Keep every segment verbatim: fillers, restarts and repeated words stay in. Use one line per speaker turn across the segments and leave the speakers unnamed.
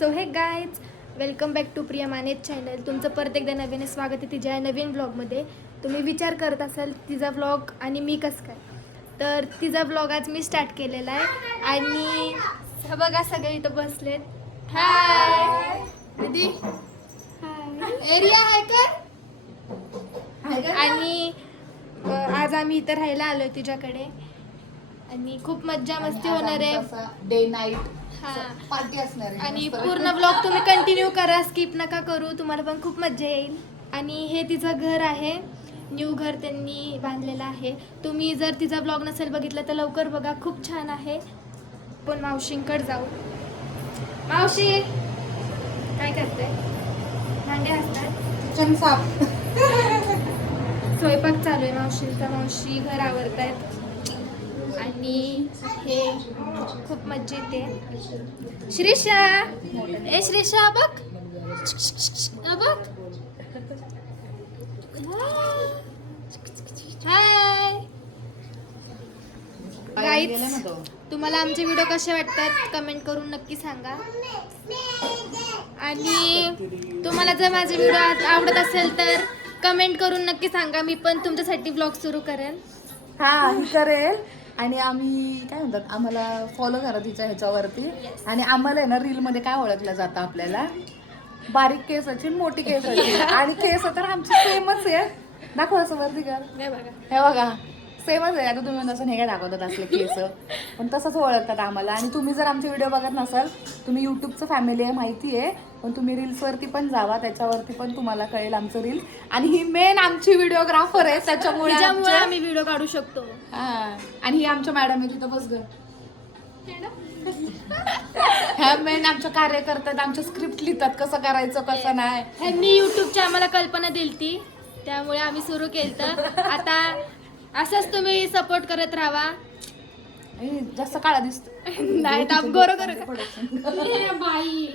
So hey guys, welcome back to Priya मानेत channel. तुमचं परत एकदा नवीन स्वागत आहे तिच्या नवीन ब्लॉगमध्ये. तुम्ही विचार करत असाल तिचा ब्लॉग आणि मी कसं काय, तर तिचा ब्लॉग आज मी स्टार्ट केलेला आहे. आणि हे बघा सगळे इथं बसलेत. हाय दीदी, एरिया आहे का? आणि आज आम्ही इथं राहायला आलोय तिच्याकडे आणि खूप मज्जा मस्ती होणार आहे.
डे नाईट
हा
पार्टी असणार आहे
आणि पूर्ण ब्लॉग तुम्ही कंटिन्यू करा, स्किप नका करू, तुम्हाला पण खूप मज्जा येईल. आणि हे तिचं घर आहे, न्यू घर त्यांनी बांधलेलं आहे. तुम्ही जर तिचा ब्लॉग नसेल बघितला तर लवकर बघा, खूप छान आहे. पण मावशींकडे जाऊ. मावशी काय करते? भांडे असतात,
साफ
स्वयंपाक चालू आहे मावशींचा. मावशी घर आवरतायत आणि हे खूप मज्जा येते. श्रीषा, ए श्रीषा बघ, बघ. हाय गाईज, तुम्हाला आमचे व्हिडिओ कसे वाटतात कमेंट करून नक्की सांगा. आणि तुम्हाला जर माझे व्हिडिओ आवडत असेल तर कमेंट करून नक्की सांगा, मी पण तुमच्यासाठी ब्लॉग सुरू करेन.
हा ही करेल. आणि आम्ही काय म्हणतात, आम्हाला फॉलो करा तिच्या ह्याच्यावरती. आणि आम्हाला आहे ना रील मध्ये काय ओळखलं जातं आपल्याला, बारीक केसाची मोठी केसाची. आणि केस तर आमची सेमच आहे. दाखव असं वरती कर,
हे बघा,
हे बघा सेमच आहे. आता तुम्ही असं हे काय दाखवतात असले केस, पण तसंच ओळखतात आम्हाला. आणि तुम्ही जर आमचे व्हिडिओ बघत नसाल, तुम्ही युट्यूबचं फॅमिली आहे माहिती आहे, पण तुम्ही रील्सवरती पण जावा, त्याच्यावरती पण तुम्हाला कळेल आमचं रील. आणि ही मेन आमची व्हिडिओग्राफर आहे, त्याच्यामुळे
त्याच्यामुळे आम्ही व्हिडिओ काढू शकतो.
हा. आणि ही आमच्या मॅडम आहे, तिथं बस ग. ह्या मेन आमच्या कार्य करतात, आमच्या स्क्रिप्ट लिहितात कसं करायचं कसं नाही.
ह्यांनी युट्यूबची आम्हाला कल्पना दिलती, त्यामुळे आम्ही सुरू केलं. आता असंच तुम्ही सपोर्ट करत राहा.
ए, जास्त काळा दिसतो
नाही ताप गोरो गोरो
बाई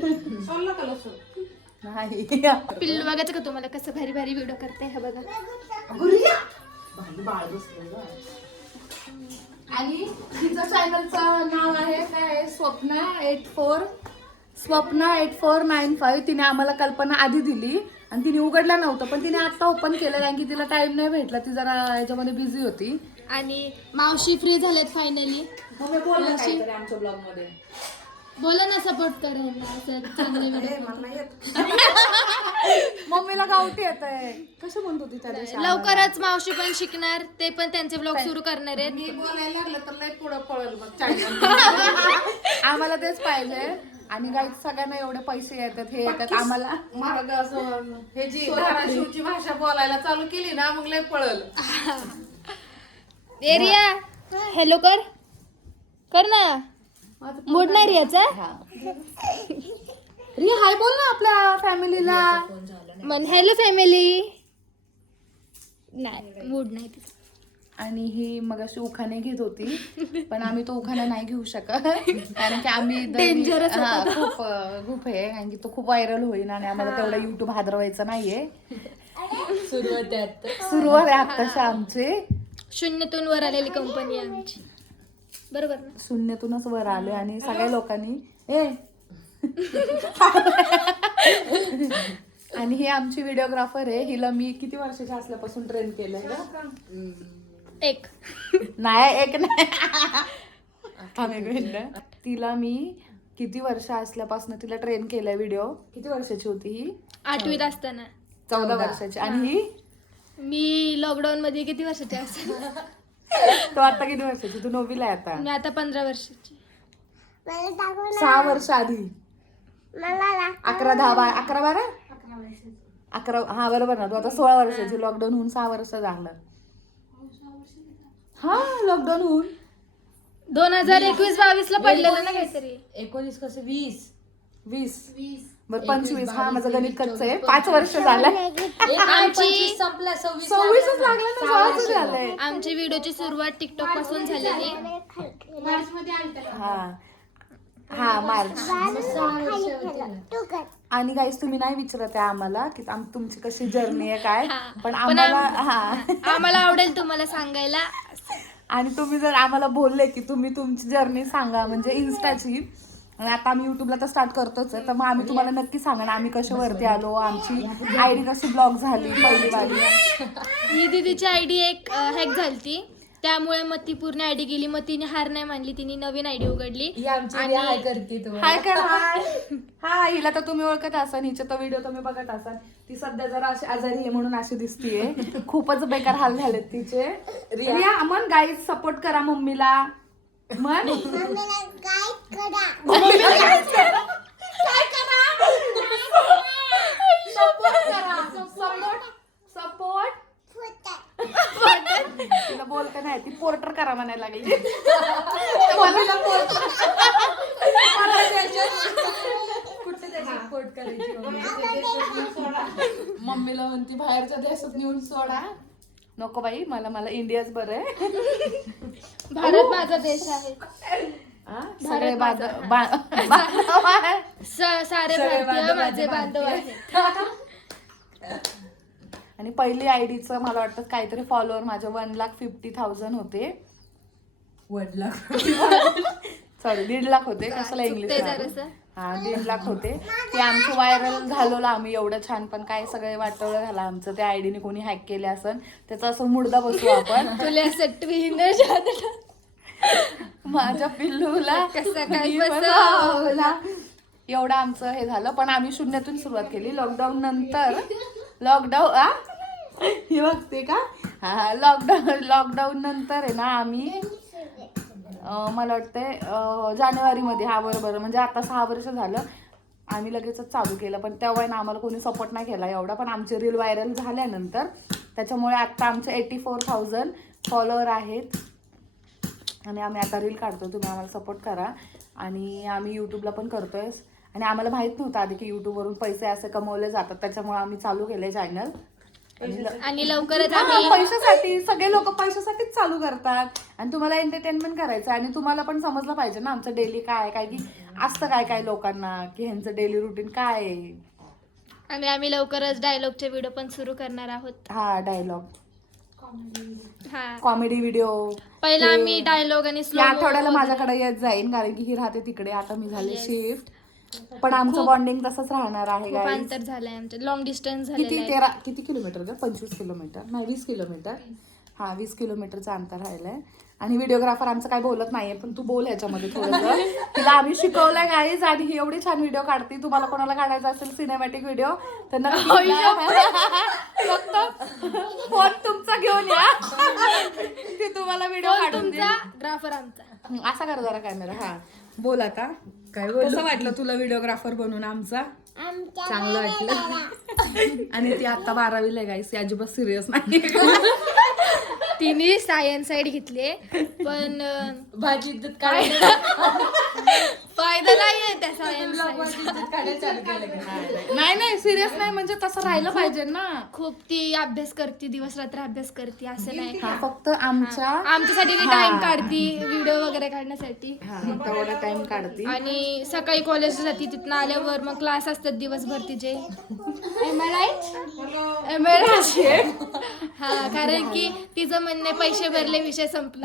नाही.
पिल्लू बघायचं का तुम्हाला कसं भारी भारी व्हिडिओ करते. हे बघा,
आणि तिचं चॅनलचं नाव आहे काय, Swapna eight four Swapna eight four nine five. तिने आम्हाला कल्पना आधी दिली आणि तिने उघडला नव्हतं, पण तिने आता ओपन केलं कारण की तिला टाइम नाही भेटला, ती जरा ह्याच्यामध्ये बिझी होती.
आणि मावशी फ्री झालेत फायनली.
आमच्या ब्लॉग मध्ये
बोला ना, सपोर्ट करेल असं चांगले व्हिडिओ.
मम्मीला गावठी येत आहे कसं म्हणतो ती त्या दिवशी.
लवकरच मावशी पण शिकणार, ते पण त्यांचे ब्लॉग सुरू करणार आहेत.
मी बोलायला लागलं तर लय पुढं पळेल बघ. आम्हाला तेच पाहिजे. आणि काही सगळ्यांना एवढे पैसे येतात, हे येतात आम्हाला.
महाग असं हे जी धाराशिवची भाषा बोलायला चालू केली ना, मग लय पळल.
एरिया हॅलो कर कर ना, मूड नाही रियाचा.
रिया हाय बोल ना आपल्या फॅमिलीला.
मन हॅलो फॅमिली. नाही, मूड नाही तिचा.
आणि ही मग अशी उखाणे घेत होती, पण आम्ही तो उखाणा नाही घेऊ शकत कारण की आम्ही
Dangerous
हा, खूप खूप आहे, कारण की तो खूप व्हायरल होईल आणि आम्हाला तेवढा युट्यूब हादरवायचं नाहीये.
सुरुवात आहे
सुरुवात आहे आत्ताशी आमची.
शून्यातून वर आलेली कंपनी आहे आमची, बरोबर ना.
शून्यातूनच वर आलोय आणि सगळ्या लोकांनी ए आणि ही आमची व्हिडिओग्राफर आहे. हिला मी किती वर्षाच्या असल्यापासून ट्रेन केलंय का?
एक
नाही एक नाही थांब एक मिनिट. तिला मी किती वर्ष असल्यापासून तिला ट्रेन केलंय. व्हिडिओ किती वर्षाची होती ही?
आठवीत असताना.
चौदा वर्षाची. आणि ही
मी लॉकडाऊन मध्ये किती वर्षाची असेल?
तो आता किती वर्षाची? तू नववीला आहे आता.
मी आता पंधरा वर्षाची.
सहा वर्ष आधी. अकरा दहा बारा अकरा बारा अकरा हा बरोबर ना. तू आता सोळा वर्षाची. लॉकडाऊन होऊन सहा वर्ष झालं. हा लॉकडाऊन होऊन
दोन हजार एकवीस बावीस ला पडलेलं ना काहीतरी.
एकोणीस कसं वीस
वीस बर पंचवीस. हा माझं गणित कच्चं आहे. पाच वर्ष झालं.
आमची
संपला सव्वीस
सव्वीसच लागलं ना. सव्वीस झालंय.
आमची व्हिडिओची सुरुवात टिकटॉक पासून झालेली.
हा हा मार्च. आणि गाईस तुम्ही नाही विचारत आहे आम्हाला की आम तुमची कशी जर्नी आहे काय, पण आम्हाला हा
आम्हाला आवडेल तुम्हाला सांगायला.
आणि तुम्ही जर आम्हाला बोलले की तुम्ही तुमची जर्नी सांगा म्हणजे इन्स्टाची, आणि आता आम्ही युट्यूबला तर स्टार्ट करतोच आहे, तर मग आम्ही तुम्हाला नक्की सांगा ना आम्ही कशा वरती आलो, आमची आयडी कशी ब्लॉक झाली पहिली वाली.
ही दीदीची आयडी एक हॅक झालती, त्यामुळे मग ती पूर्ण आयडी गेली. मग तिने हार नाही मानली, तिने नवीन आयडी उघडली.
हाय कर हाय हा, हिला तर तुम्ही ओळखत असाल, हिचे तर व्हिडिओ तुम्ही बघत असाल. ती सध्या जरा अशी आजारी आहे म्हणून अशी दिसतीये. खूपच बेकार हाल झालेत तिचे. रिया मन गाईज सपोर्ट करा मम्मीला. मन सपोर्ट तिला बोलता नाही, ती पोर्टर करा म्हणायला लागली. मम्मीला म्हणती बाहेरच्या देशात नेऊन सोडा. नको बाई, मला मला इंडियाच बरं आहे.
भारत माझा देश आहे.
हा? सगळे बांधव बा- बांधव आहे.
स- सारे भारतीय माझे बांधव आहेत.
आणि पहिली आयडीचं मला वाटतं काहीतरी फॉलोअर माझे वन लाख फिफ्टी थाउजंड होते. वन लाख सॉरी दीड लाख होते. कसला इंग्लिश
चुकते जरासं.
हा दीड लाख होते. ते आमचं व्हायरल घालवलं आम्ही एवढं छान, पण काय सगळे वाटवलं झालं आमचं. त्या आयडीने कोणी हॅक केले असन, त्याचा असं मुडदा बसू आपण.
तुला सटवीन
माझ्या पिल्लूला
कसं काय
मी
बसवलं?
बसवला. एवढं आमचं हे झालं, पण आम्ही शून्यातून सुरुवात केली. लॉकडाऊन नंतर लॉकडाऊन आ हे बघते का हा लॉकडाऊन लॉकडाऊन नंतर आहे ना आम्ही अं, मला वाटतंय अं, जानेवारीमध्ये हा बरोबर म्हणजे आता सहा वर्ष झालं आम्ही लगेचच चालू केलं. पण तेव्हा ना आम्हाला कोणी सपोर्ट नाही केला एवढा, पण आमचे रील व्हायरल झाल्यानंतर त्याच्यामुळे आता आमचे एटी फोर थाउजंड फॉलोअर आहेत. आणि आम्ही आता रील काढतो, तुम्ही आम्हाला सपोर्ट करा. आणि आम्ही यूट्यूबला पण करतोय. आणि आम्हाला माहित नव्हतं आधी की यूट्यूबवरून पैसे असे कमवले जातात, त्याच्यामुळे आम्ही चालू केले चॅनल.
आणि लवकरच
हा,
आम्ही
पैशासाठी सगळे लोक पैशासाठीच चालू करतात. आणि तुम्हाला एंटरटेनमेंट करायचं आणि तुम्हाला पण समजलं पाहिजे ना आमचं डेली काय आहे, काय की असतं काय काय लोकांना की ह्यांचं डेली रुटीन काय आहे.
आणि आम्ही लवकरच डायलॉगचे व्हिडिओ पण सुरू करणार आहोत.
हा डायलॉग
हा
कॉमेडी व्हिडिओ
पहिला आम्ही डायलॉग आणि
या आठवड्याला माझ्याकडे येत जाईन, कारण की ही राहते तिकडे, आता मी झाले शिफ्ट. पण आमचं बॉन्डिंग तसंच राहणार आहे.
खूप
guys.
अंतर झालंय आमचं, लॉंग डिस्टन्स
किती
झालेलं आहे.
तेरा किती किलोमीटर ग पंचवीस किलोमीटर नाही वीस किलोमीटर हा वीस किलोमीटरचं अंतर राहिलंय. आणि व्हिडिओग्राफर आमचं काय बोलत नाहीये, पण तू बोल ह्याच्यामध्ये थोडं. तिला आम्ही शिकवलंय गाईज, आणि ही एवढी छान व्हिडिओ काढते. तुम्हाला कोणाला काढायचा असेल सिनेमॅटिक व्हिडिओ तर नक्की फक्त फोन तुमचा घेऊन या, ती तुम्हाला व्हिडिओ
कोण
काढून
तुमचा
देईल.
ग्राफर आमचा.
असा कर जरा कॅमेरा. हा बोल आता काय कसं वाटलं तुला व्हिडिओग्राफर बनून आमचा? चांगलं वाटलं. आणि ती आता बारावीला आहे गाईस, ती अजिबात सिरियस नाही.
तिने सायन्स साईड घेतली, पण अं,
भाजी इज्जत काढायला
फायदा नाहीये त्या सायन्स
इज्जत काढायला चालू केलं का?
नाही नाही सिरियस नाही, म्हणजे तसं राहिलं पाहिजे ना.
खूप ती अभ्यास करते, दिवस रात्र अभ्यास करते, असं नाही.
हा, फक्त आमच्या
आमच्यासाठी ती टाइम काढती व्हिडिओ वगैरे काढण्यासाठी.
हा, तेवढा टाइम काढते.
आणि सकाळी कॉलेजला जाते, तिथनं आल्यावर मग क्लास असतात दिवसभर तिचे. Am I right? Am I right? हा, कारण की तिचं म्हणणे पैसे भरले विषय संपला.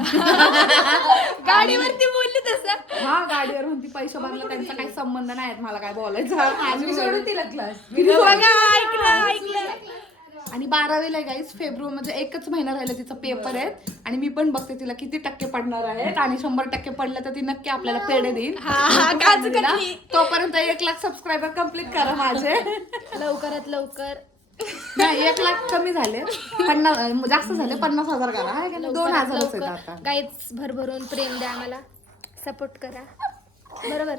गाडीवरती बोलली तसं.
हा गाडीवर म्हणती पैसे भरला त्यांचा काही संबंध नाही, मला काय बोलायचं.
आम्ही सोडून तिला क्लास.
बघा, ऐकलं ऐकलं.
आणि बारावीला गाईस फेब्रुवारी म्हणजे एकच महिना राहिला तिचा पेपर आहे. आणि मी पण बघते तिला किती टक्के पडणार आहेत, आणि शंभर टक्के पडलं तर ती नक्की आपल्याला पेढे देईल.
हा, हा, काजू कतली.
तोपर्यंत एक लाख सबस्क्रायबर कम्प्लीट करा माझे.
लवकरात लवकर.
नाही एक लाख कमी झाले, पन्नास जास्त झाले, पन्नास हजार करा. आहे का नाही? दोन हजारच आहेत आता.
गाईच भरभरून प्रेम द्या आम्हाला, सपोर्ट करा. बरोबर.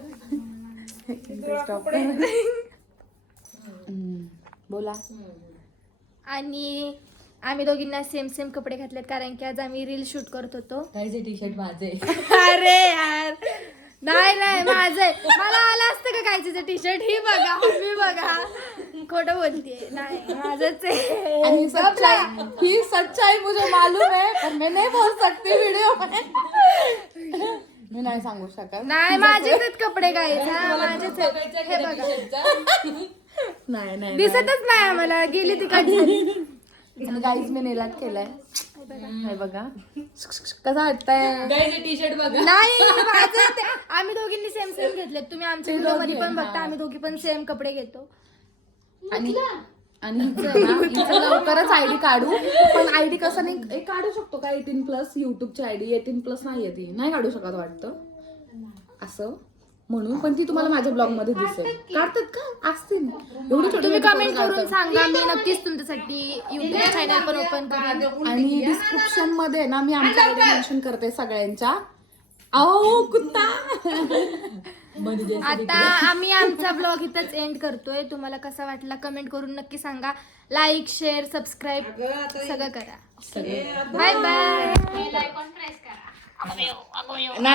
हम्म, बोला.
आणि आम्ही दोघींना सेम सेम कपडे घातलेत, कारण की आज आम्ही रील शूट करत होतो.
काहीचे टी शर्ट माझे.
अरे यार, नाही नाही माझं मला आलं असतं का कायचं टी शर्ट. ही बघा, मी बघा, खोटं बोलतीये. नाही माझंच आहे.
आणि सच्चाई ही सच्चाई मुझे मालूम है, पर मैं नहीं बोल सकती व्हिडिओ में. मी नाही सांगू शकत.
नाही माझेच आहेत कपडे गाईच. हा माझेच आहेत. हे बघा,
नाही नाही
दिसतच नाही आम्हाला, गेली तिकडे.
आणि गाईज मी नेलात केलाय.
हे बघा.
हे बघा कसं वाटतंय
टी शर्ट बघा.
नाही माझं ते आम्ही दोघींनी सेम सेम घेतले. तुम्ही आमच्या
ते
व्हिडिओ मध्ये
दोघी,
पण बघता
हा.
आम्ही दोघी पण सेम कपडे घेतो.
आणि आणि हिचं ना, हिचं लवकरच आयडी काढू. पण आयडी कसं नाही हे काढू शकतो का एटीन प्लस युट्यूबची आयडी एटीन प्लस नाहीये ती नाही काढू शकत वाटतं असं म्हणून. पण ती तुम्हाला माझ्या ब्लॉग मध्ये दिसेल. काढतात का असतील एवढी छोटी
तुम्ही
छोटी
कमेंट
photo
करून
काढतात.
सांगा मी नक्कीच तुमच्यासाठी युट्यूब चॅनल पण ओपन करेन.
आणि डिस्क्रिप्शन मध्ये ना मी आमच्या आयडी मेन्शन करते सगळ्यांच्या. आओ कुत्ता.
आता आम्ही आमचा ब्लॉग इथंच एंड करतोय. तुम्हाला कसा वाटला कमेंट करून नक्की सांगा. लाईक शेअर सबस्क्राईब सगळं करा. Bye bye.